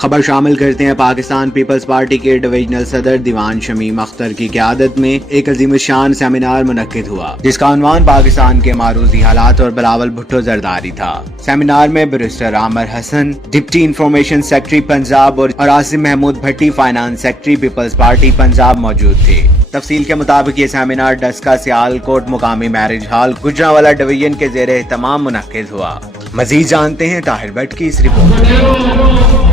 खबर शामिल करते हैं पाकिस्तान पीपल्स पार्टी के डिविजनल सदर दीवान शमीम अख्तर की क़यादत में एक अजीम शान सेमिनार मुनक्किद हुआ, जिसका उन्वान पाकिस्तान के मारूजी हालात और बिलावल भुट्टो जरदारी था। सेमिनार में barrister Aamir Hasan, deputy information secretary Punjab और आसिम महमूद भट्टी, फाइनेंस सेक्रेटरी पीपल्स पार्टी पंजाब मौजूद थे। तफसील के मुताबिक ये सेमिनार डस्का सियालकोट मुकामी मैरिज हॉल गुजरांवाला डिवीजन के ज़ेरे एहतमाम मुनक्किद हुआ। मजीद जानते हैं ताहिर भट्ट की इस रिपोर्ट।